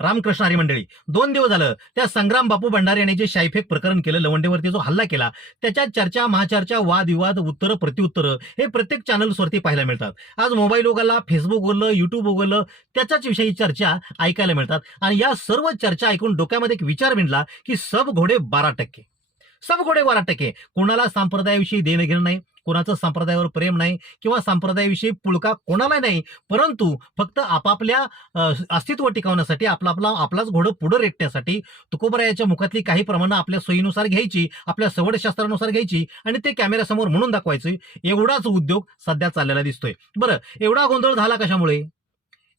रामकृष्ण हरी मंडळी, 2 दिवस झालं त्या संग्राम बापू भंडारे यांनी जे शाईफेक प्रकरण केलं, लवंडेवरती जो हल्ला केला, त्याच्या चर्चा, महाचर्चा, वादविवाद, उत्तरं, प्रत्युत्तरं हे प्रत्येक चॅनल्सवरती पाहायला मिळतात. आज मोबाईल उघडला, फेसबुक उघडलं, युट्यूब उघडलं, त्याच्याच विषयी चर्चा ऐकायला मिळतात. आणि या सर्व चर्चा ऐकून डोक्यामध्ये एक विचार विणला की सब घोडे 12%. सब घोडे 12%. कोणाला संप्रदायाविषयी देणं घेणं नाही, कोणाचं संप्रदायावर प्रेम नाही किंवा संप्रदायाविषयी पुळका कोणाला नाही, परंतु फक्त आपापल्या अस्तित्व टिकवण्यासाठी आपलाच घोडं पुढे रेटण्यासाठी तुकोबरायाच्या मुखातली काही प्रमाणं आपल्या सोयीनुसार घ्यायची, आपल्या सवडशास्त्रानुसार घ्यायची आणि ते कॅमेऱ्यासमोर म्हणून दाखवायचं. एवढाच उद्योग सध्या चाललेला दिसतोय. बरं, एवढा गोंधळ झाला कशामुळे?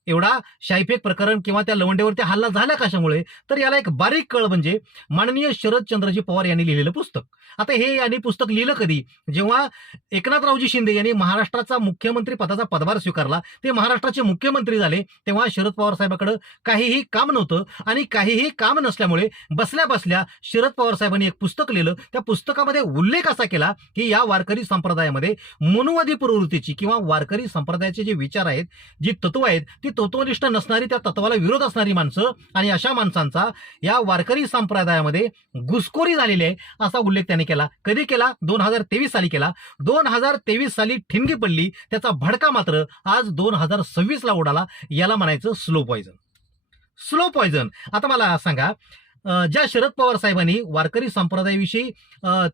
एवढा शाईफेक प्रकरण किंवा त्या लवंडेवरती हल्ला झाला कशामुळे? तर याला एक बारीक कळ म्हणजे माननीय शरदचंद्रजी पवार यांनी लिहिलेलं पुस्तक. आता हे यांनी पुस्तक लिहिलं कधी? जेव्हा एकनाथरावजी शिंदे यांनी महाराष्ट्राचा मुख्यमंत्री पदाचा पदभार स्वीकारला, ते महाराष्ट्राचे मुख्यमंत्री झाले, तेव्हा शरद पवार साहेबांकडे काहीही काम नव्हतं आणि काहीही काम नसल्यामुळे बसल्या बसल्या शरद पवार साहेबांनी एक पुस्तक लिहिलं. त्या पुस्तकामध्ये उल्लेख असा केला की या वारकरी संप्रदायामध्ये मनुवादी प्रवृत्तीची किंवा वारकरी संप्रदायाचे जे विचार आहेत, जी तत्व आहेत, ती तत्वनिष्ठ नसणारी, त्या तत्वाला विरोध असणारी माणसं आणि अशा माणसांचा या वारकरी संप्रदायामध्ये घुसखोरी झालेली आहे असा उल्लेख त्याने केला. कधी केला? 2023 साली केला. 2023 साली ठिणगी पडली. त्याचा भडका मात्र आज 2026 ला उडाला. याला म्हणायचं स्लो पॉइझन. Slow poison. आता मला सांगा, ज्या शरद पवार साहेबांनी वारकरी संप्रदायाविषयी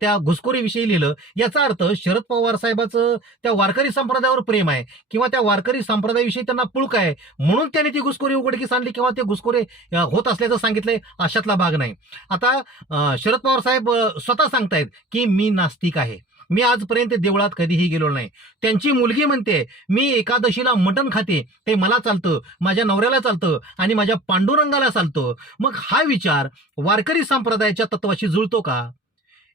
त्या घुसखोरीविषयी लिहिलं, याचा अर्थ शरद पवार साहेबाचं त्या वारकरी संप्रदायावर प्रेम आहे किंवा त्या वारकरी संप्रदायाविषयी त्यांना पुळक आहे म्हणून त्यांनी ती घुसखोरी उघडकीस आणली किंवा ते घुसखोरी होत असल्याचं सांगितलंय, अशातला भाग नाही. आता शरद पवार साहेब स्वतः सांगतायत की मी नास्तिक आहे, मी आजपर्यंत देवळात कधीही गेलो नाही. त्यांची मुलगी म्हणते मी एकादशीला मटण खाते, ते मला चालतं, माझ्या नवऱ्याला चालतं आणि माझ्या पांडुरंगाला चालतं. मग हा विचार वारकरी संप्रदायाच्या तत्वाशी जुळतो का?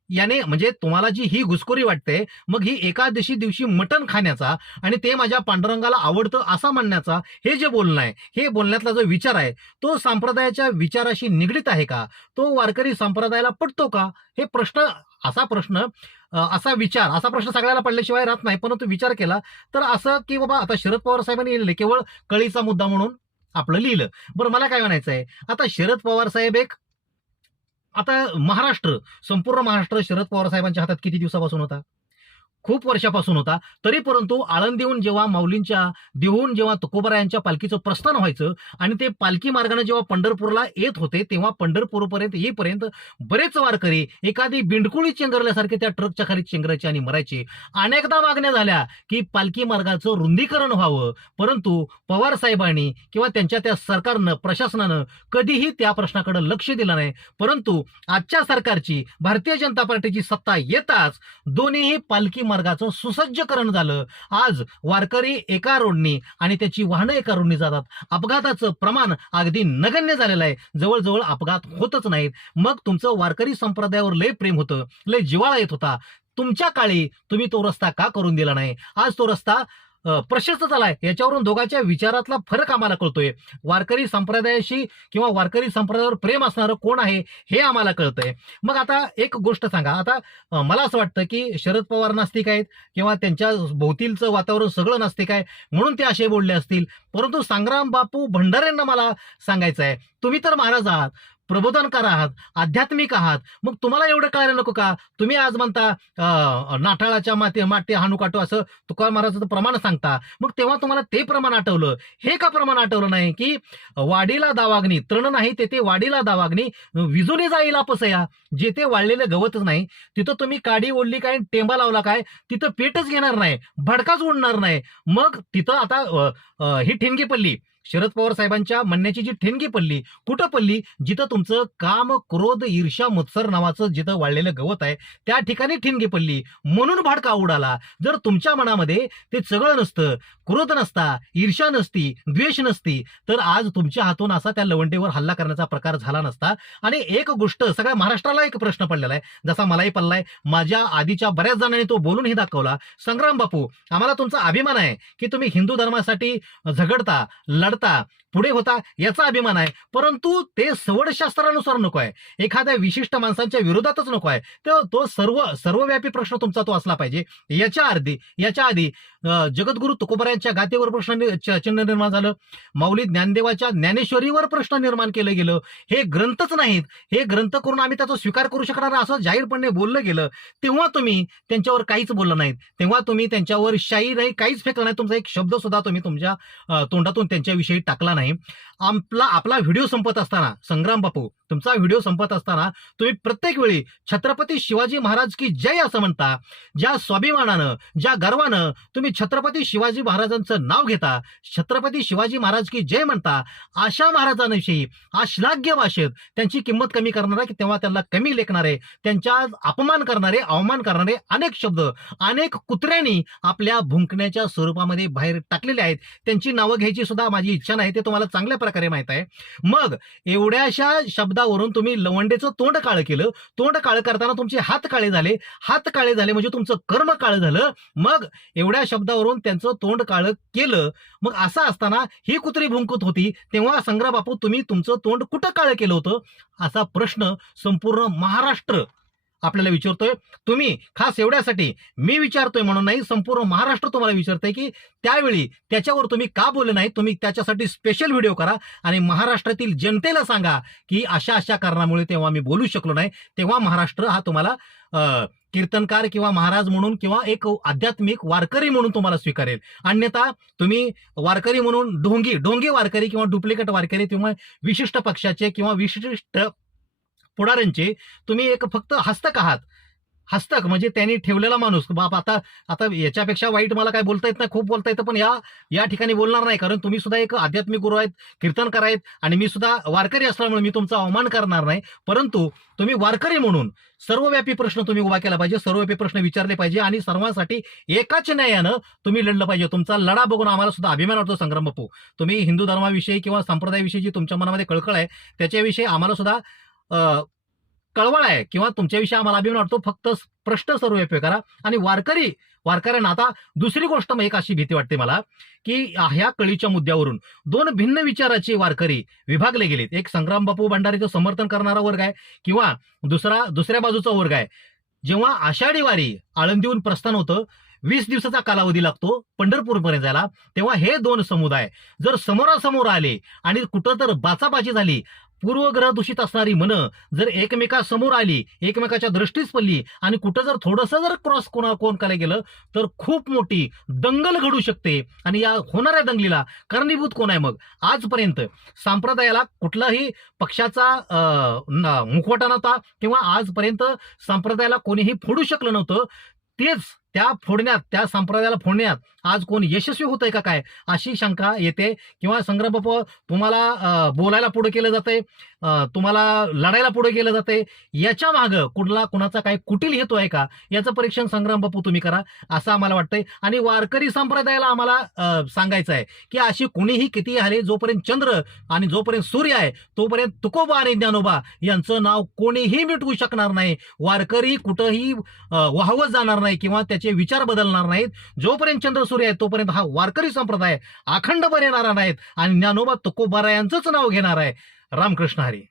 याने म्हणजे तुम्हाला जी ही घुसखोरी वाटते, मग ही एकादशी दिवशी मटण खाण्याचा आणि ते माझ्या पांडुरंगाला आवडतं असं म्हणण्याचा हे जे बोलणं आहे, हे बोलण्यातला जो विचार आहे, तो संप्रदायाच्या विचाराशी निगडीत आहे का? तो वारकरी संप्रदायाला पटतो का? हे प्रश्न, असा प्रश्न, असा विचार, असा प्रश्न सगळ्याला पडल्याशिवाय राहत नाही. परंतु विचार केला तर असं की बाबा आता शरद पवार साहेबांनी लिहिलं केवळ कळीचा मुद्दा म्हणून आपलं लिहिलं. बरं, मला काय म्हणायचं आहे, आता शरद पवार साहेब आता महाराष्ट्र, संपूर्ण महाराष्ट्र शरद पवार साहेबांच्या हातात किती दिवसापासून होता? खूप वर्षापासून होता. तरी परंतु आळंदीहून जेव्हा माऊलींच्या देहून जेव्हा तुकोबरायांच्या पालखीचं प्रस्थान व्हायचं आणि ते पालखी मार्गाने जेव्हा पंढरपूरला येत होते, तेव्हा पंढरपूरपर्यंत येईपर्यंत बरेच वारकरी एखादी बिंडकुळी चेंगरल्यासारखे त्या ट्रकच्या खाली चेंगरायचे आणि मरायचे. अनेकदा मागण्या झाल्या की पालखी मार्गाचं रुंदीकरण व्हावं, परंतु पवार साहेबांनी किंवा त्यांच्या त्या सरकारनं, प्रशासनानं कधीही त्या प्रश्नाकडे लक्ष दिलं नाही. परंतु आजच्या सरकारची, भारतीय जनता पार्टीची सत्ता येताच दोन्हीही पालखी मार्गाचं सुसज्जकरण झालं. आज वारकरी एका रोडनी आणि त्याची वाहनं एका रोडनी जातात. अपघाताचं प्रमाण अगदी नगण्य झालेलं आहे. जवळजवळ अपघात होतच नाहीत. मग तुमचं वारकरी संप्रदायावर लय प्रेम होतं, लय जिव्हाळा येत होता. तुमच्या काळी तुम्ही तो रस्ता का करून दिला नाही? आज तो रस्ता प्रशस्त झालाय. याच्यावरून दोघांच्या विचारातला फरक आम्हाला कळतोय. वारकरी संप्रदायाशी किंवा वारकरी संप्रदायावर प्रेम असणारं कोण आहे हे आम्हाला कळतंय. मग आता एक गोष्ट सांगा, आता मला असं वाटतं की शरद पवार नास्तिक आहेत किंवा त्यांच्या भोवतीलचं वातावरण सगळं नास्तिक आहे म्हणून ते असे बोलले असतील. परंतु संग्राम बापू भंडारेंना मला सांगायचं आहे, तुम्ही तर महाराज आहात, प्रबोधनकार आहात, आध्यात्मिक आहात, मग तुम्हाला एवढं कळायला नको का? तुम्ही आज म्हणता नाठाळाच्या माती हाणू काटो असं तुकाराम महाराजाचं प्रमाण सांगता. मग तेव्हा तुम्हाला ते प्रमाण आठवलं. हे का प्रमाण आठवलं नाही की वाडीला दावाग्नी, तृण नाही तेथे वाडीला दावाग्नी, विजुनी जाईल आपसया. जेथे वाळलेलं गवतच नाही तिथं तुम्ही काडी ओढली काय, टेंबा लावला काय, तिथं पेटच घेणार नाही, भडकाच उडणार नाही. मग तिथं आता ही ठिणगी पडली, शरद पवार साहेबांच्या म्हणण्याची जी ठिणगी पडली, कुठं पडली? जिथं तुमचं काम, क्रोध, ईर्ष्या, मत्सर नावाचं जिथं वाळलेलं गवत आहे त्या ठिकाणी ठिणगी पडली, म्हणून भडका उडाला. जर तुमच्या मनामध्ये ते सगळं नसतं, क्रोध नसता, ईर्ष्या नसती, द्वेष नसती, तर आज तुमच्या हातून असा त्या लवंडेवर हल्ला करण्याचा प्रकार झाला नसता. आणि एक गोष्ट सगळ्या महाराष्ट्राला एक प्रश्न पडलेला आहे, जसा मलाही पडलाय, माझ्या आधीच्या बऱ्याच जणांनी तो बोलूनही दाखवला. संग्राम बापू, आम्हाला तुमचा अभिमान आहे की तुम्ही हिंदू धर्मासाठी झगडता, लढता, पुढे होता याचा अभिमान आहे, परंतु ते सवडशास्त्रानुसार नको आहे, एखाद्या विशिष्ट माणसांच्या विरोधातच नको आहे. तो सर्वव्यापी प्रश्न तुमचा तो असला पाहिजे. याच्या आधी जगद्गुरु तुकोबारायांच्या गाथेवर चिन्ह निर्माण झालं, माऊली ज्ञानदेवाच्या ज्ञानेश्वरीवर प्रश्न निर्माण केलं गेलं. हे ग्रंथच नाहीत, हे ग्रंथ करून आम्ही त्याचा स्वीकार करू शकणार असं जाहीरपणे बोललं गेलं. तेव्हा तुम्ही त्यांच्यावर काहीच बोललं नाहीत, तेव्हा तुम्ही त्यांच्यावर शाई नाही, काहीच फेकलं नाही, तुमचा एक शब्द सुद्धा तुम्ही तुमच्या तोंडातून त्यांच्याविषयी टाकला नाही. आपला व्हिडिओ संपत असताना, संग्राम बापू तुमचा व्हिडिओ संपत असताना तुम्ही प्रत्येक वेळी छत्रपती शिवाजी महाराज की जय असं म्हणता. ज्या स्वाभिमानानं, ज्या गर्वानं तुम्ही छत्रपती शिवाजी महाराजांचं नाव घेता, छत्रपती शिवाजी महाराज की जय म्हणता, अशा महाराजांविषयी अश्लाघ्य भाषेत त्यांची किंमत कमी करणारे, की तेव्हा त्यांना कमी लेखणारे, त्यांच्या अपमान करणारे, अवमान करणारे अनेक शब्द अनेक कुत्र्यांनी आपल्या भुंकण्याच्या स्वरूपामध्ये बाहेर टाकलेले आहेत. त्यांची नावं घ्यायची सुद्धा माझी इच्छा नाही, ते तुम्हाला चांगल्या प्रकारे माहित आहे. मग एवढ्याशा शब्दावरून तुम्ही लवंडेचं तोंड काळं केलं. तोंड काळं करताना तुमचे हात काळे झाले. हात काळे झाले म्हणजे तुमचं कर्म काळं झालं. मग एवढ्या शब्दावरून त्यांचं तोंड काळं केलं. मग असं असताना ही कुत्री भुंकत होती, तेव्हा संग्राम बापू तुम्ही तुमचं तोंड कुठं काळं केलं होतं, असा प्रश्न संपूर्ण महाराष्ट्र आपल्याला विचारतोय. तुम्ही खास एवढ्यासाठी मी विचारतोय म्हणून नाही, संपूर्ण महाराष्ट्र तुम्हाला विचारतंय की त्यावेळी त्याच्यावर तुम्ही का बोलले नाही. तुम्ही त्याच्यासाठी स्पेशल व्हिडिओ करा आणि महाराष्ट्रातील जनतेला सांगा की अशा अशा कारणामुळे तेव्हा मी बोलू शकलो नाही. तेव्हा महाराष्ट्र हा तुम्हाला कीर्तनकार किंवा महाराज म्हणून किंवा एक आध्यात्मिक वारकरी म्हणून तुम्हाला स्वीकारेल. अन्यथा तुम्ही वारकरी म्हणून ढोंगी वारकरी किंवा डुप्लिकेट वारकरी किंवा विशिष्ट पक्षाचे किंवा विशिष्ट पुढाऱ्यांचे तुम्ही एक फक्त हस्तक आहात. हस्तक म्हणजे त्यांनी ठेवलेला माणूस. बाप आता याच्यापेक्षा वाईट मला काय बोलता येत नाही, खूप बोलता येतं, पण या ठिकाणी बोलणार नाही, कारण तुम्ही सुद्धा एक आध्यात्मिक गुरु आहेत, कीर्तनकार आहेत आणि मी सुद्धा वारकरी असल्यामुळे मी तुमचा अवमान करणार नाही. परंतु तुम्ही वारकरी म्हणून सर्वव्यापी प्रश्न तुम्ही उभा केला पाहिजे, सर्वव्यापी प्रश्न विचारले पाहिजे आणि सर्वांसाठी एकाच न्यायानं तुम्ही लढलं पाहिजे. तुमचा लढा बघून आम्हाला सुद्धा अभिमान वाटतो संग्राम बापू. तुम्ही हिंदू धर्माविषयी किंवा संप्रदायाविषयी जी तुमच्या मनामध्ये कळकळ आहे त्याच्याविषयी आम्हाला सुद्धा कळवळ आहे किंवा तुमच्याविषयी आम्हाला अभिमान वाटतो. फक्त प्रश्न सर्वव्यापी करा. आणि वारकऱ्यांना आता दुसरी गोष्ट एक अशी भीती वाटते मला की ह्या कळीच्या मुद्द्यावरून दोन भिन्न विचाराचे वारकरी विभागले गेलेत. एक संग्राम बापू भंडारीचं समर्थन करणारा वर्ग आहे किंवा दुसऱ्या बाजूचा वर्ग आहे. जेव्हा आषाढी वारी आळंदीहून प्रस्थान होतं, 20 दिवसाचा कालावधी लागतो पंढरपूरपर्यंत जायला, तेव्हा हे दोन समुदाय जर समोरासमोर आले आणि कुठं तर बाचाबाची झाली, पूर्वग्रह दूषित असणारी मनं जर एकमेकासमोर आली, एकमेकाच्या दृष्टीच पडली आणि कुठं जर थोडंसं जर क्रॉस कोण करायला गेलं तर खूप मोठी दंगल घडू शकते. आणि या होणाऱ्या दंगलीला कारणीभूत कोण आहे? मग आजपर्यंत संप्रदायाला कुठलाही पक्षाचा मुखवटा नव्हता किंवा आजपर्यंत संप्रदायाला कोणीही फोडू शकलं नव्हतं. तेच त्या संप्रदायाला फोडण्यात आज कोण यशस्वी होत आहे का काय अशी शंका येते. किंवा संग्राम बापू तुम्हाला बोलायला पुढे केलं जातंय, तुम्हाला लढायला पुढे केलं जातंय, याच्या मागं कुणाचा काय कुटील हेतू आहे का याचं परीक्षण संग्राम बापू तुम्ही करा असं आम्हाला वाटतंय. आणि वारकरी संप्रदायाला आम्हाला सांगायचं आहे की अशी कोणीही कितीही आले, जोपर्यंत चंद्र आणि जोपर्यंत सूर्य आहे तोपर्यंत तुकोबा आणि ज्ञानोबा यांचं नाव कोणीही मिटवू शकणार नाही. वारकरी कुठंही वाहवत जाणार नाही किंवा त्याचे विचार बदलणार नाहीत. जोपर्यंत चंद्र सूर्य आहे तोपर्यंत हा वारकरी संप्रदाय अखंड बरे येणार नाहीत आणि ज्ञानोबा तुकोबारायांचंच नाव घेणार आहे. रामकृष्ण हरी.